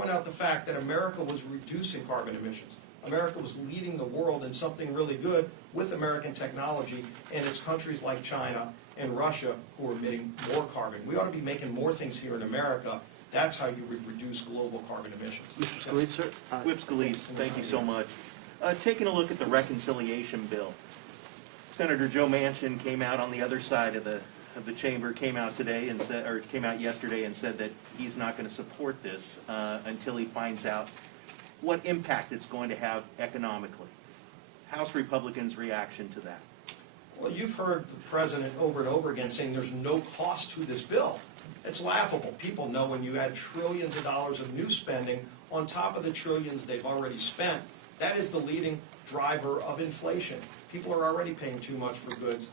point out the fact that America was reducing carbon emissions. America was leading the world in something really good with American technology, and it's countries like China and Russia who are emitting more carbon. We ought to be making more things here in America. That's how you would reduce global carbon emissions. Mr. Scalise, sir? Whip Scalise, thank you so much. Taking a look at the reconciliation bill, Senator Joe Manchin came out on the other side of the chamber, came out today and said, or came out yesterday and said that he's not going to support this until he finds out what impact it's going to have economically. House Republicans' reaction to that? Well, you've heard the president over and over again saying there's no cost to this bill. It's laughable. People know when you add trillions of dollars of new spending on top of the trillions they've already spent, that is the leading driver of inflation. People are already paying too much for goods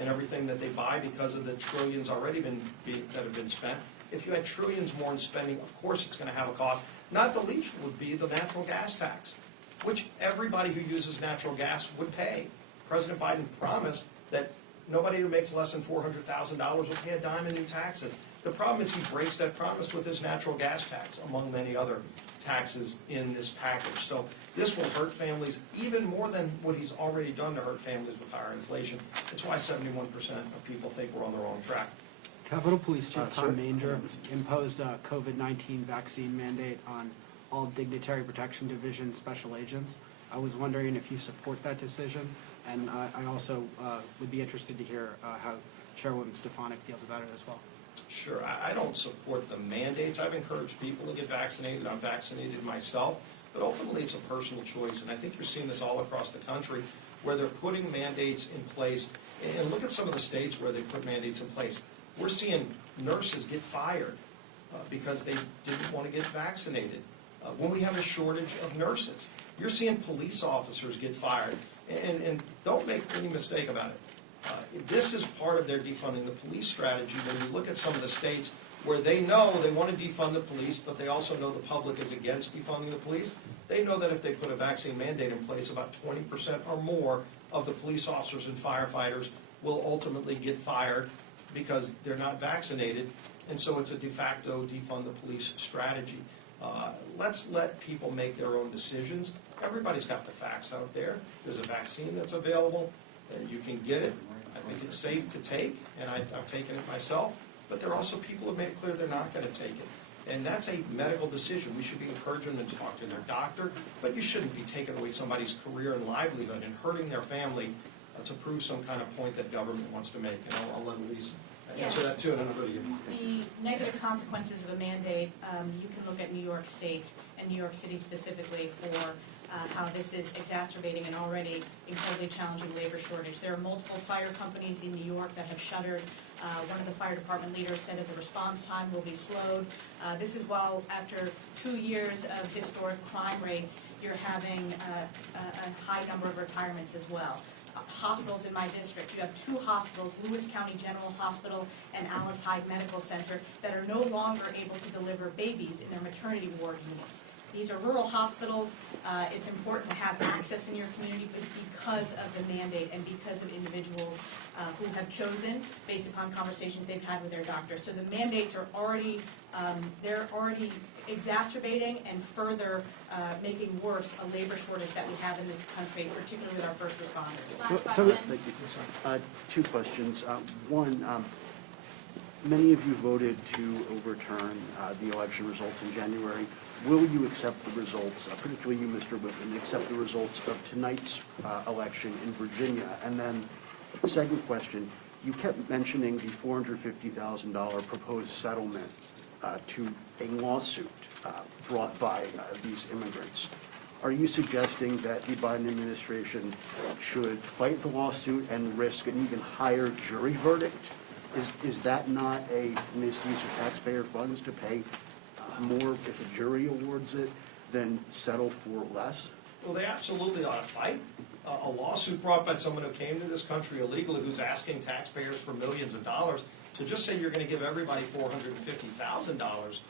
and everything that they buy because of the trillions already that have been spent. If you had trillions more in spending, of course it's going to have a cost. Not the least would be the natural gas tax, which everybody who uses natural gas would pay. President Biden promised that nobody who makes less than $400,000 will pay a dime in new taxes. The problem is he breaks that promise with his natural gas tax, among many other taxes in this package. So this will hurt families even more than what he's already done to hurt families with higher inflation. That's why 71% of people think we're on the wrong track. Capitol Police Chief Sir? Tom Manger imposed a COVID-19 vaccine mandate on all Dignitary Protection Division special agents. I was wondering if you support that decision, and I also would be interested to hear how Chairwoman Stefanik feels about it as well. Sure, I don't support the mandates. I've encouraged people to get vaccinated. I'm vaccinated myself, but ultimately it's a personal choice, and I think you're seeing this all across the country where they're putting mandates in place. And look at some of the states where they put mandates in place. We're seeing nurses get fired because they didn't want to get vaccinated. When we have a shortage of nurses, you're seeing police officers get fired. And don't make any mistake about it. This is part of their defunding the police strategy. When you look at some of the states where they know they want to defund the police, but they also know the public is against defunding the police, they know that if they put a vaccine mandate in place, about 20% or more of the police officers and firefighters will ultimately get fired because they're not vaccinated. And so it's a de facto defund the police strategy. Let's let people make their own decisions. Everybody's got the facts out there. There's a vaccine that's available, and you can get it. I think it's safe to take, and I've taken it myself. But there are also people who have made it clear they're not going to take it. And that's a medical decision. We should be encouraging them to talk to their doctor, but you shouldn't be taking away somebody's career and livelihood and hurting their family to prove some kind of point that government wants to make. And I'll let Elise answer that too, and then I'll go to you. The negative consequences of a mandate, you can look at New York State and New York City specifically for how this is exacerbating an already incredibly challenging labor shortage. There are multiple fire companies in New York that have shuttered. One of the fire department leaders said that the response time will be slowed. This is while after 2 years of historic crime rates, you're having a high number of retirements as well. Hospitals in my district, you have 2 hospitals, Lewis County General Hospital and Alice Hyde Medical Center, that are no longer able to deliver babies in their maternity ward units. These are rural hospitals. It's important to have access in your community because of the mandate and because of individuals who have chosen based upon conversations they've had with their doctors. So the mandates are already, they're already exacerbating and further making worse a labor shortage that we have in this country, particularly with our first responders. Thank you. 2 questions. One, many of you voted to overturn the election results in January. Will you accept the results, particularly you, Mr. Whitman, accept the results of tonight's election in Virginia? And then, second question, you kept mentioning the $450,000 proposed settlement to a lawsuit brought by these immigrants. Are you suggesting that the Biden administration should fight the lawsuit and risk an even higher jury verdict? Is that not a misuse of taxpayer funds to pay more if a jury awards it than settle for less? Well, they absolutely ought to fight. A lawsuit brought by someone who came to this country illegally, who's asking taxpayers for millions of dollars, to just say you're going to give everybody $450,000.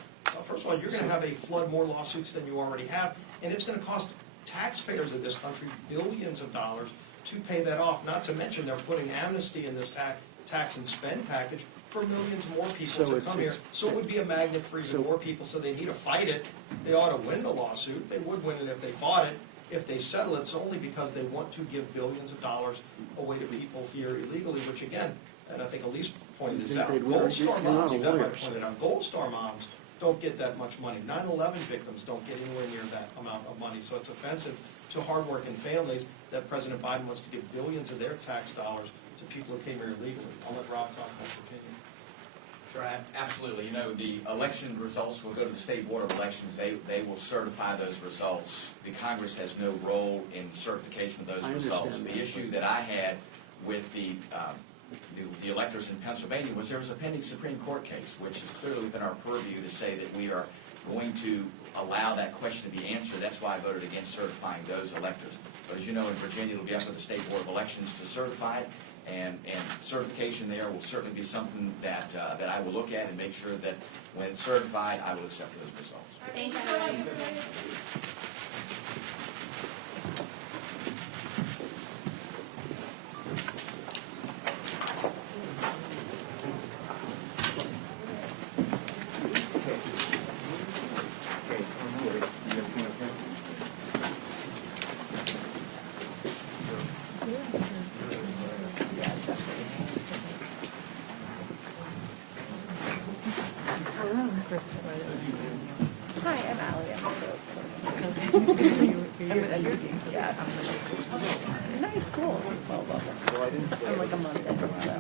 First of all, you're going to have a flood more lawsuits than you already have, and it's going to cost taxpayers of this country billions of dollars to pay that off. Not to mention they're putting amnesty in this tax and spend package for millions more people So to it's- come here. it's- So it would be a magnet for even So- more people, so they need to fight it. They ought to win the lawsuit. They would win it if they fought it. If they settle it, it's only because they want to give billions of dollars away to people here illegally, which again, and I think Elise pointed this You think out, they'd win? Gold Star You're not moms, a you got my lawyer, so- pointed out, Gold Star moms don't get that much money. 9/11 victims don't get anywhere near that amount of money. So it's offensive to hardworking families that President Biden wants to give billions of their tax dollars to people who came here illegally. I'll let Rob talk about his opinion. Sure, absolutely. You know, the election results will go to the State Board of Elections. They will certify those results. The Congress has no role in certification of those I results. understand that, The issue that I had with the electors in Pennsylvania was there was a pending Supreme Court case, which is clearly within our purview to say that we are going to allow that question to be answered. That's why I voted against certifying those electors. But as you know, in Virginia, it'll be up to the State Board of Elections to certify it. And certification there will certainly be something that I will look at and make sure that when it's certified, I will accept those results. Thanks, everybody. Hi, I'm Allie. I'm also I'm with NBC. Yeah. Nice, cool. Well, welcome. I'm like a month in, so.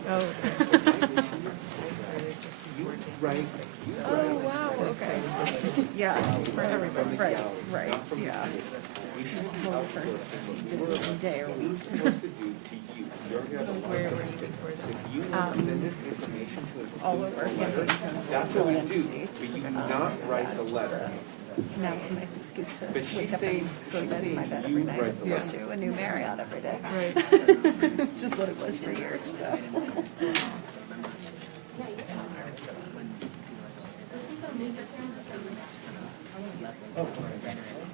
Oh, wow, okay. Yeah, for everybody. Right, right, yeah. It's a whole first day or week. Where were you before? All over. That's what we do, but you do not write the letter. Now it's a nice excuse to wake up and go to bed in my bed every night as opposed to a new Marriott every day. Right. Just what it was for years, so.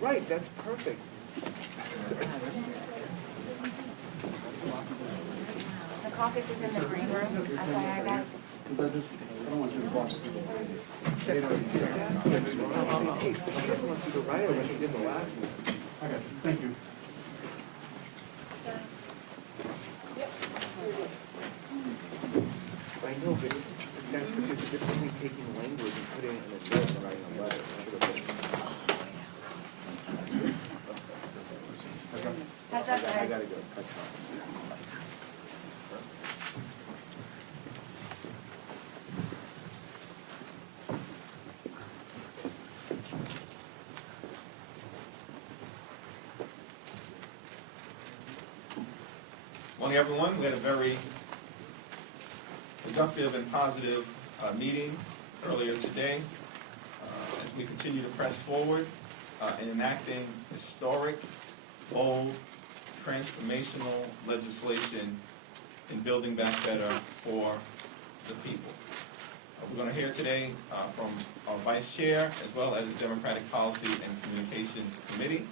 Right, that's perfect. The caucus is in the green room, FYI, guys. Hey, she doesn't want you to write it like she did the last one. Okay, thank you. I know, but that's because it's just only taking language and putting it in a note and writing a letter. Heads up, I guys. gotta go. Morning, everyone. We had a very productive and positive meeting earlier today as we continue to press forward in enacting historic, bold, transformational legislation in building back better for the people. We're going to hear today from our Vice Chair as well as the Democratic Policy and Communications Committee.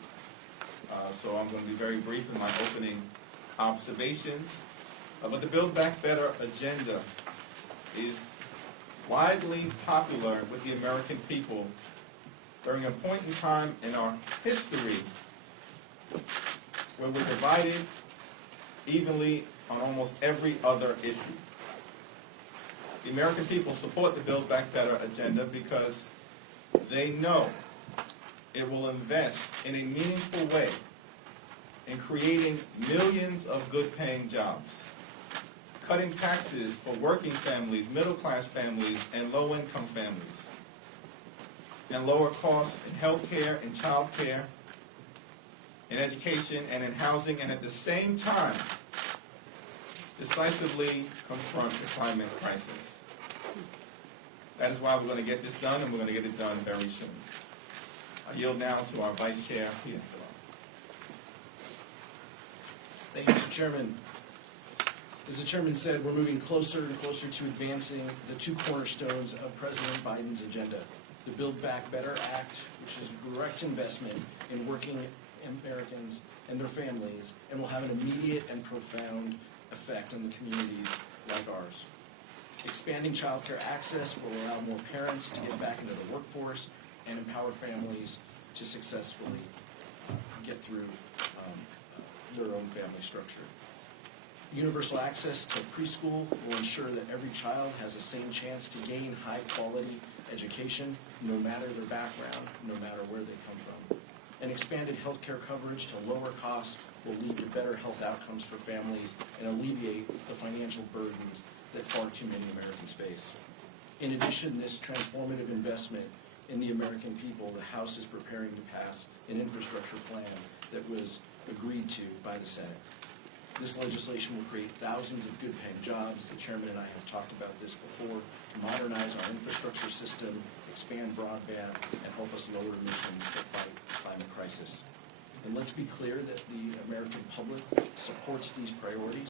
So I'm going to be very brief in my opening observations. But the Build Back Better agenda is widely popular with the American people during a point in time in our history where we're divided evenly on almost every other issue. The American people support the Build Back Better agenda because they know it will invest in a meaningful way in creating millions of good-paying jobs, cutting taxes for working families, middle-class families, and low-income families, and lower costs in health care and child care, in education and in housing, and at the same time, decisively confront the climate crisis. That is why we're going to get this done, and we're going to get it done very soon. I yield now to our Vice Chair, Peter. Thank you, Mr. Chairman. As the chairman said, we're moving closer and closer to advancing the two cornerstones of President Biden's agenda. The Build Back Better Act, which is direct investment in working Americans and their families, and will have an immediate and profound effect on the communities like ours. Expanding childcare access will allow more parents to get back into the workforce and empower families to successfully get through their own family structure. Universal access to preschool will ensure that every child has the same chance to gain high-quality education, no matter their background, no matter where they come from. And expanded healthcare coverage to lower costs will lead to better health outcomes for families and alleviate the financial burdens that far too many Americans face. In addition, this transformative investment in the American people, the House is preparing to pass an infrastructure plan that was agreed to by the Senate. This legislation will create thousands of good-paying jobs. The chairman and I have talked about this before, to modernize our infrastructure system, expand broadband, and help us lower emissions to fight the climate crisis. And let's be clear that the American public supports these priorities.